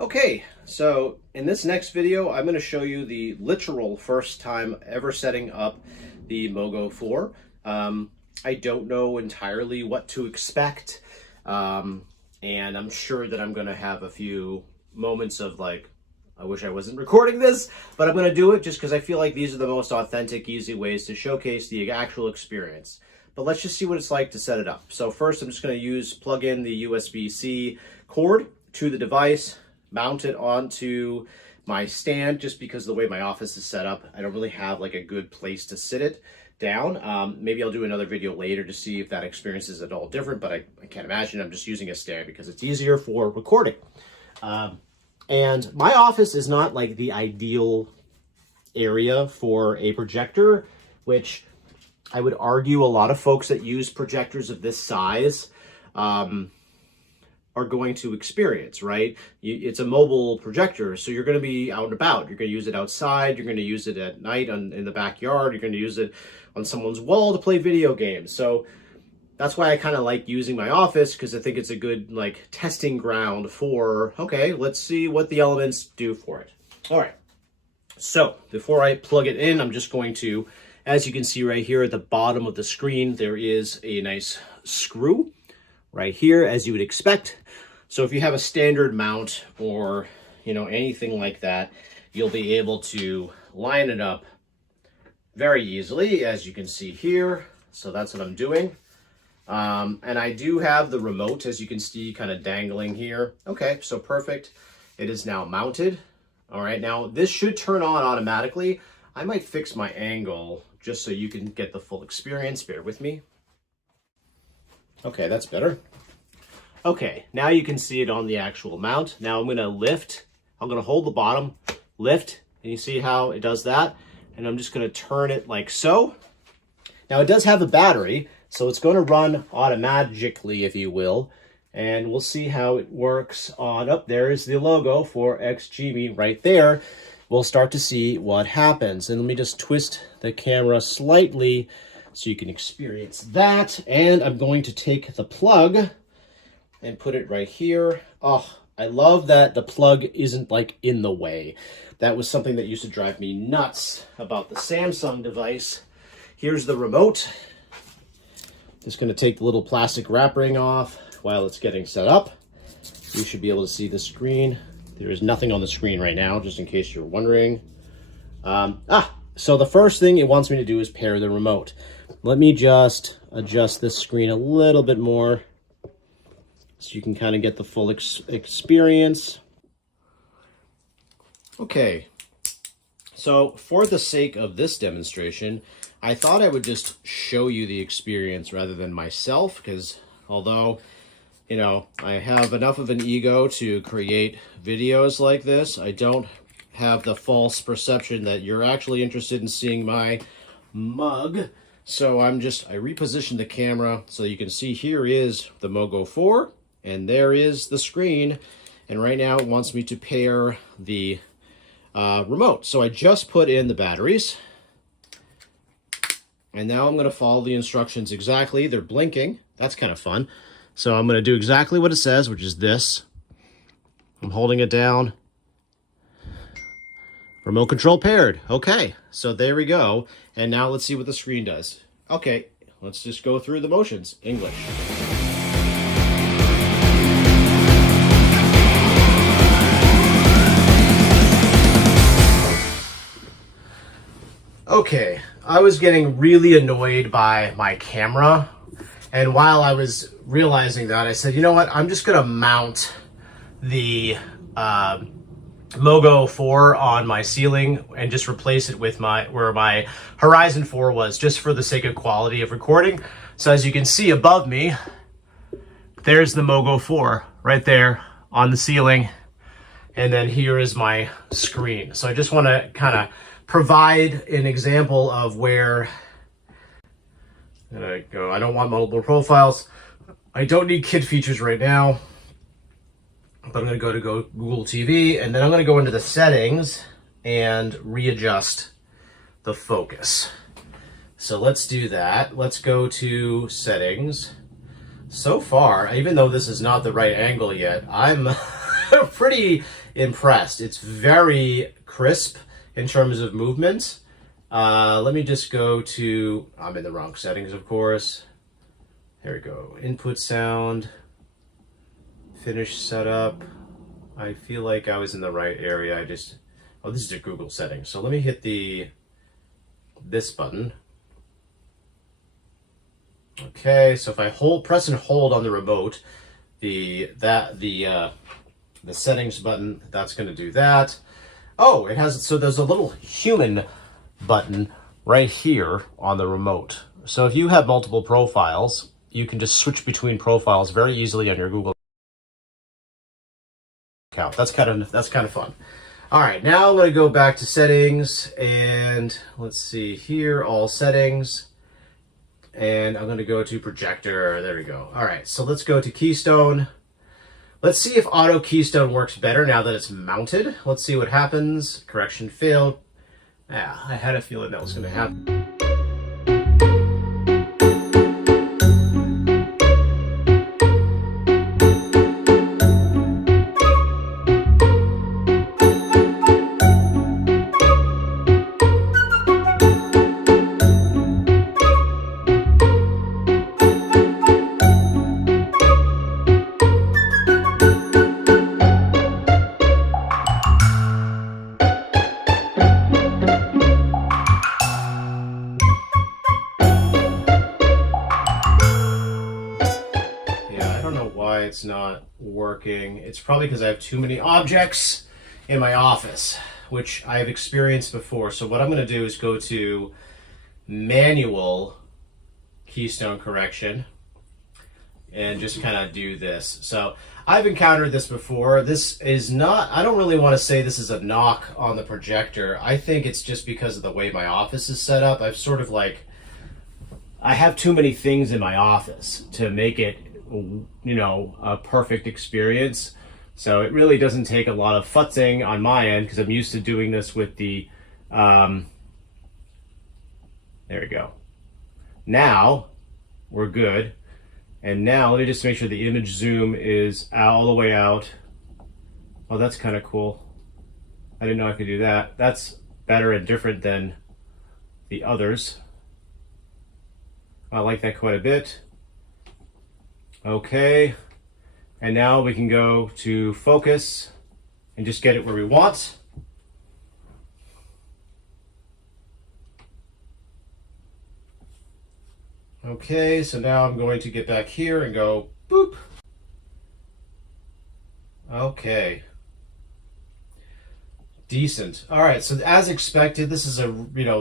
Okay, so in this next video, I'm going to show you the literal first time ever setting up the Mogo 4. I don't know entirely what to expect, and I'm sure that I'm going to have a few moments of like, I wish I wasn't recording this, but I'm going to do it just because I feel like these are the most authentic, easy ways to showcase the actual experience. But let's just see what it's like to set it up. So first, I'm just going to plug in the USB-C cord to the device, mount it onto my stand, just because the way my office is set up, I don't really have like a good place to sit it down. Maybe I'll do another video later to see if that experience is at all different, but I can't imagine. I'm just using a stand because it's easier for recording. And my office is not like the ideal area for a projector, which I would argue a lot of folks that use projectors of this size are going to experience, right? It's a mobile projector, so you're going to be out and about. You're going to use it outside. You're going to use it at night in the backyard. You're going to use it on someone's wall to play video games. So that's why I kind of like using my office, because I think it's a good like testing ground for, okay, let's see what the elements do for it. All right. So before I plug it in, I'm just going to, as you can see right here at the bottom of the screen, there is a nice screw right here, as you would expect. So if you have a standard mount or, you know, anything like that, you'll be able to line it up very easily, as you can see here. So that's what I'm doing. And I do have the remote, as you can see, kind of dangling here. Okay, so perfect. It is now mounted. All right, now this should turn on automatically. I might fix my angle just so you can get the full experience. Bear with me. Okay, that's better. Okay, now you can see it on the actual mount. Now I'm going to lift. I'm going to hold the bottom, lift, and you see how it does that? And I'm just going to turn it like so. Now it does have a battery, so it's going to run automatically, if you will. And we'll see how it works on, up there is the logo for XGIMI right there. We'll start to see what happens. And let me just twist the camera slightly so you can experience that. And I'm going to take the plug and put it right here. Oh, I love that the plug isn't like in the way. That was something that used to drive me nuts about the Samsung device. Here's the remote. Just going to take the little plastic wrap ring off while it's getting set up. You should be able to see the screen. There is nothing on the screen right now, just in case you're wondering. So the first thing it wants me to do is pair the remote. Let me just adjust this screen a little bit more so you can kind of get the full experience. Okay, so for the sake of this demonstration, I thought I would just show you the experience rather than myself, because although, you know, I have enough of an ego to create videos like this, I don't have the false perception that you're actually interested in seeing my mug. So I repositioned the camera so you can see here is the Mogo 4 and there is the screen. And right now it wants me to pair the remote. So I just put in the batteries. And now I'm going to follow the instructions exactly. They're blinking. That's kind of fun. So I'm going to do exactly what it says, which is this. I'm holding it down. Remote control paired. Okay, so there we go. And now let's see what the screen does. Okay, let's just go through the motions. English. Okay, I was getting really annoyed by my camera. And while I was realizing that, I said, you know what? I'm just going to mount the Mogo 4 on my ceiling and just replace it with where my Horizon 4 was, just for the sake of quality of recording. So as you can see above me, there's the Mogo 4 right there on the ceiling. And then here is my screen. So I just want to kind of provide an example of where I go. I don't want multiple profiles. I don't need kid features right now. But I'm going to go to Google TV, and then I'm going to go into the settings and readjust the focus. So let's do that. Let's go to settings. So far, even though this is not the right angle yet, I'm pretty impressed. It's very crisp in terms of movement. Let me just go to, I'm in the wrong settings, of course. There we go. Input sound, finish setup. I feel like I was in the right area. Oh, this is a Google setting. So let me hit this button. Okay, so if I press and hold on the remote, the settings button, that's going to do that. Oh, so there's a little human button right here on the remote. So if you have multiple profiles, you can just switch between profiles very easily on your Google account. That's kind of fun. All right, now I'm going to go back to settings, and let's see here, all settings, and I'm going to go to projector. There we go. All right, so let's go to Keystone. Let's see if auto keystone works better now that it's mounted. Let's see what happens. Correction failed. Yeah, I had a feeling that was going to happen. It's not working. It's probably because I have too many objects in my office, which I've experienced before. So what I'm going to do is go to manual keystone correction and just kind of do this. So I've encountered this before. This is not, I don't really want to say this is a knock on the projector. I think it's just because of the way my office is set up. I've sort of like, I have too many things in my office to make it, you know, a perfect experience. So it really doesn't take a lot of futzing on my end because I'm used to doing this with the, there we go. Now we're good. And now let me just make sure the image zoom is all the way out. Oh, that's kind of cool. I didn't know I could do that. That's better and different than the others. I like that quite a bit. Okay, and now we can go to focus and just get it where we want. Okay, so now I'm going to get back here and go boop. Okay. Decent. All right, so as expected, this is a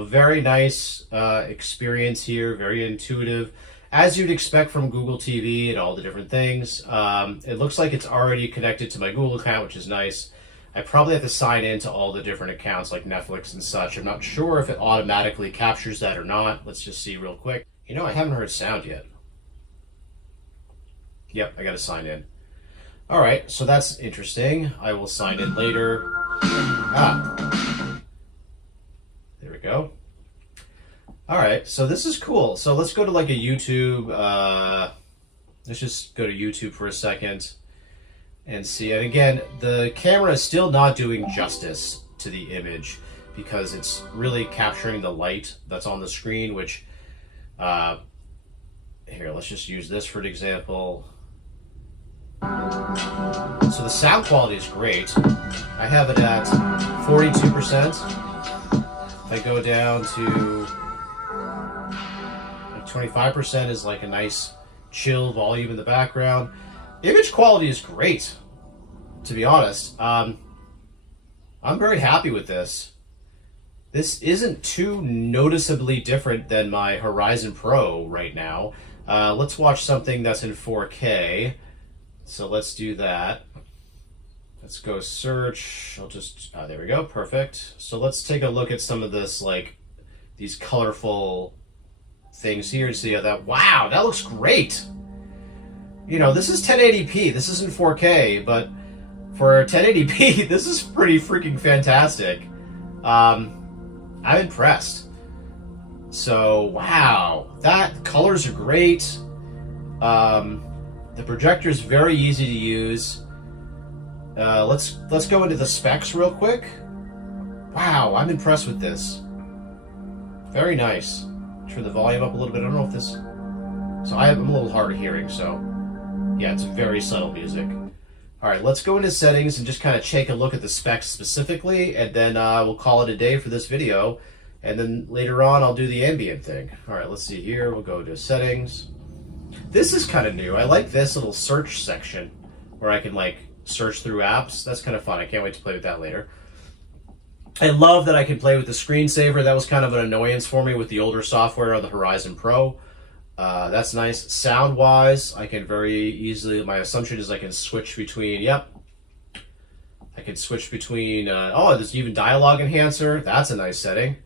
very nice experience here, very intuitive. As you'd expect from Google TV and all the different things. It looks like it's already connected to my Google account, which is nice. I probably have to sign into all the different accounts like Netflix and such. I'm not sure if it automatically captures that or not. Let's just see real quick. You know, I haven't heard sound yet. Yep, I got to sign in. All right, so that's interesting. I will sign in later. There we go. All right, so this is cool. So let's go to like a YouTube. Let's just go to YouTube for a second and see. And again, the camera is still not doing justice to the image because it's really capturing the light that's on the screen, which, here, let's just use this for an example. So the sound quality is great. I have it at 42%. If I go down to 25% is like a nice chill volume in the background. Image quality is great, to be honest. I'm very happy with this. This isn't too noticeably different than my Horizon Pro right now. Let's watch something that's in 4K. So let's do that. Let's go search. I'll just, there we go, perfect. So let's take a look at some of this, like these colorful things here to see how that, wow, that looks great. You know, this is 1080p, this isn't 4K, but for 1080p, this is pretty freaking fantastic. I'm impressed. So, wow, that colors are great. The projector is very easy to use. Let's go into the specs real quick. Wow, I'm impressed with this. Very nice. Turn the volume up a little bit. I don't know if this... So I'm a little hard of hearing, so... Yeah, it's very subtle music. Alright, let's go into settings and just kind of take a look at the specs specifically, and then we'll call it a day for this video. And then later on, I'll do the ambient thing. Alright, let's see here. We'll go to settings. This is kind of new. I like this little search section where I can, like, search through apps. That's kind of fun. I can't wait to play with that later. I love that I can play with the screensaver. That was kind of an annoyance for me with the older software on the Horizon Pro. That's nice. Sound-wise, I can very easily, my assumption is I can switch between, I can switch between, there's even dialogue enhancer. That's a nice setting.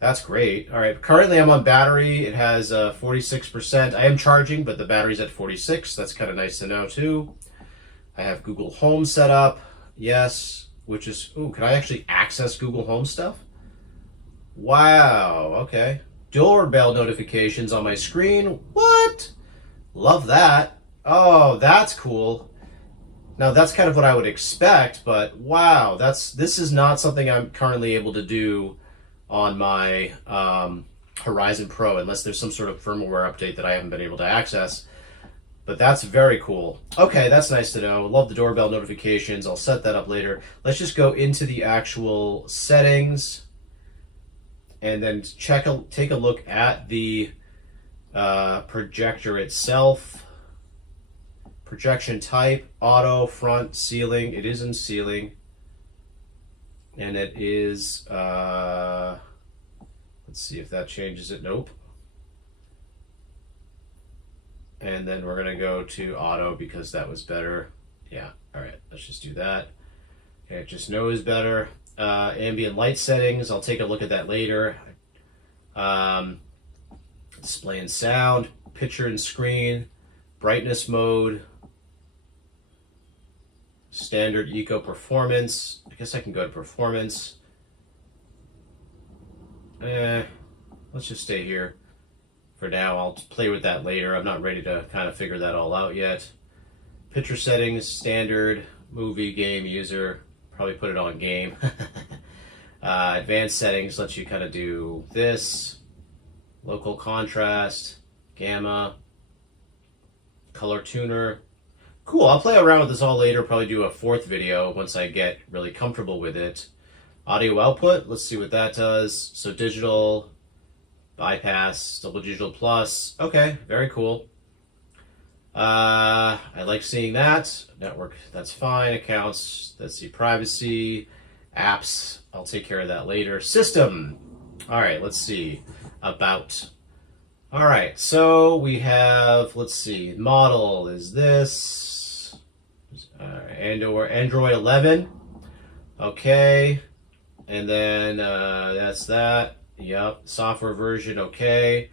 That's great. All right, currently I'm on battery. It has 46%. I am charging, but the battery's at 46. That's kind of nice to know, too. I have Google Home set up. Yes, which is, can I actually access Google Home stuff? Wow, okay. Doorbell notifications on my screen. What? Love that. Oh, that's cool. Now that's kind of what I would expect, but wow, this is not something I'm currently able to do on my Horizon Pro unless there's some sort of firmware update that I haven't been able to access. But that's very cool. Okay, that's nice to know. Love the doorbell notifications. I'll set that up later. Let's just go into the actual settings and then take a look at the projector itself. Projection type, auto, front, ceiling. It is in ceiling. And it is, let's see if that changes it. Nope. And then we're going to go to auto because that was better. Yeah, all right, let's just do that. Okay, it just knows better. Ambient light settings, I'll take a look at that later. Display and sound, picture and screen, brightness mode, standard eco performance. I guess I can go to performance. Let's just stay here. For now, I'll play with that later. I'm not ready to kind of figure that all out yet. Picture settings, standard, movie, game, user. Probably put it on game. Advanced settings lets you kind of do this. Local contrast, gamma, color tuner. Cool, I'll play around with this all later. Probably do a fourth video once I get really comfortable with it. Audio output, let's see what that does. So digital, bypass, double digital plus. Okay, very cool. I like seeing that. Network, that's fine. Accounts, let's see, privacy, apps, I'll take care of that later. System, all right, let's see, about. All right, so we have, let's see, model is this, Android 11, okay, and then that's that. Yep, software version, okay.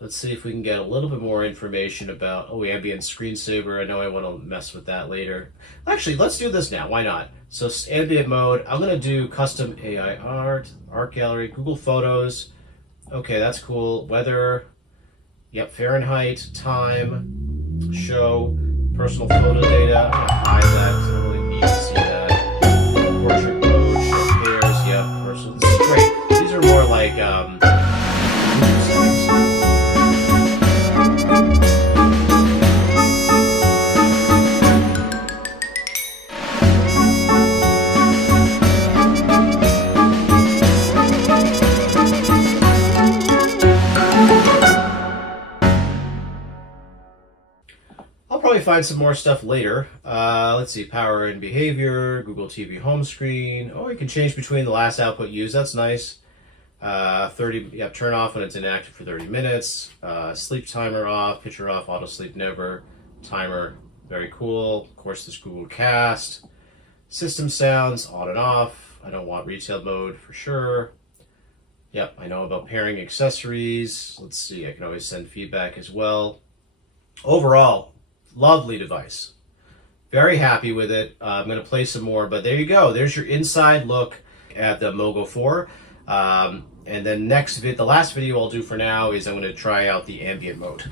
Let's see if we can get a little bit more information about, ambient screensaver. I know I want to mess with that later. Actually, let's do this now. Why not? So ambient mode, I'm going to do custom AI art, art gallery, Google Photos. Okay, that's cool. Weather, yep, Fahrenheit, time, show, personal photo data. I'm going to hide that because I don't really need to see that. Portrait mode, show pairs, yep, personal. This is great. These are more like I'll probably find some more stuff later. Let's see, power and behavior, Google TV home screen. Oh, you can change between the last output used. That's nice. 30, turn off when it's inactive for 30 minutes. Sleep timer off, picture off, auto sleep never. Timer, very cool. Of course, this Google Cast. System sounds, on and off. I don't want retail mode for sure. Yep, I know about pairing accessories. Let's see, I can always send feedback as well. Overall, lovely device. Very happy with it. I'm going to play some more, but there you go. There's your inside look at the Mogo 4. And then the last video I'll do for now is I'm going to try out the ambient mode.